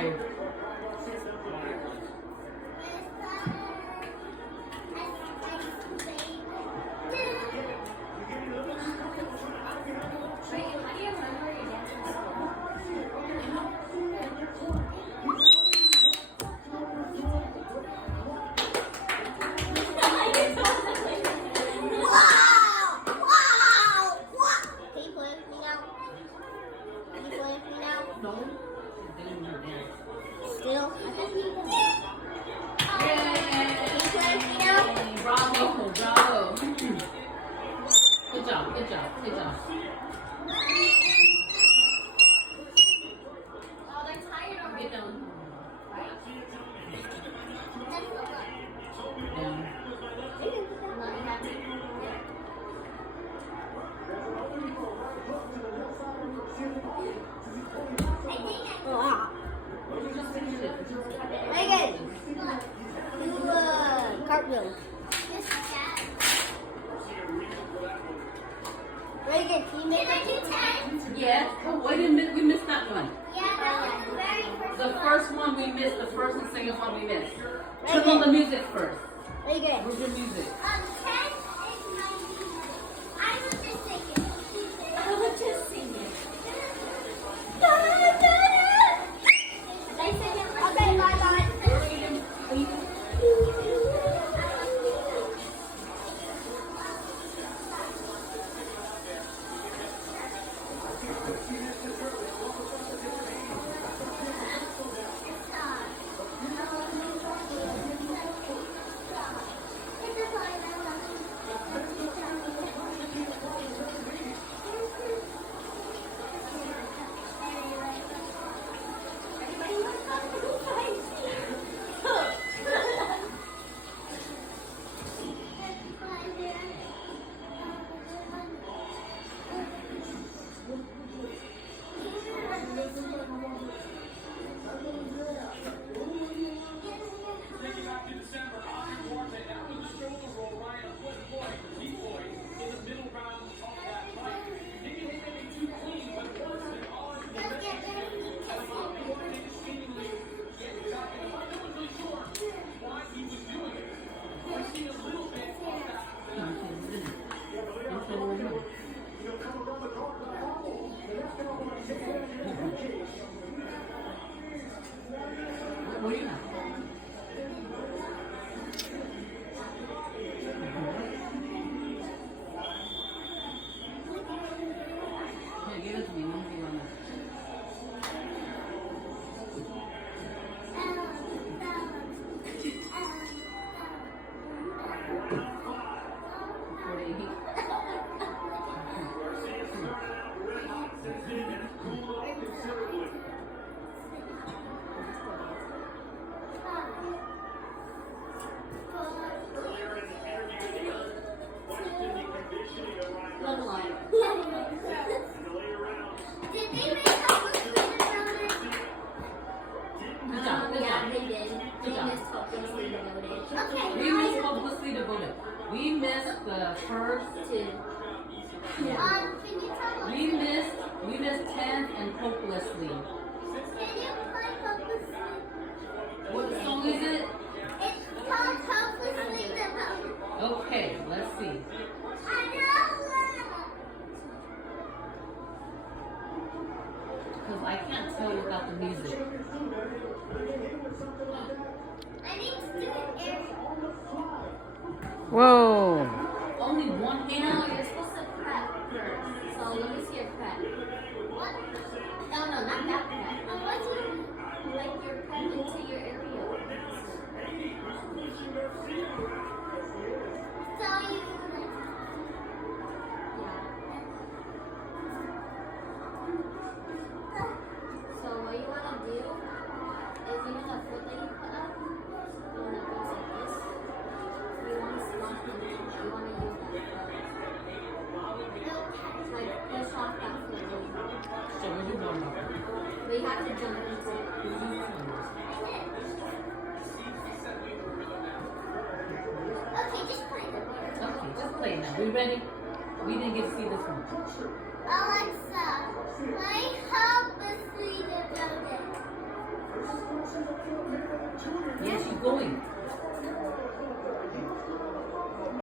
tired. Still? Bravo, bravo. Good job, good job, good job. Oh, they're tired already. Get down. That's Down. not happy. Wow. Just finish it. Megan, do cartwheels. Megan, can you make a Yes. Oh, wait a minute. We missed that one. Yeah, that was the very The first one we missed. The first and second one we missed. Turn on the music first. Megan. Where's your music? 10 is my music. I was just singing. I was just singing. Okay, bye-bye. What do you know? Here, give it to me. Let me see one. Love line. Did they make up with Sweet Good job. Good Yeah, job. they did. Good job. Hopelessly devoted. Okay, We missed hopelessly devoted. We missed the first. two. Yeah. Can you tell us? We missed 10 and hopelessly. Can you play Hopelessly? What song is it? It's called Hopelessly Devoted. Okay, let's see. I know. Because I can't tell without the music. I need to do an air. Whoa. Only one You know, you're supposed to prep first. So let me see your prep. What? No, not that prep. What do you like your prep into your area? So you So what you want to do is, you know that foot that you put up? The one that goes like this? You want to slump it. You want to use that foot. Like push off that foot. So we're doing one more. But you have to jump into it. Okay, just play them. Okay, just play now. We ready? We didn't get to see this one. Alexa, play Hopelessly Devoted. going.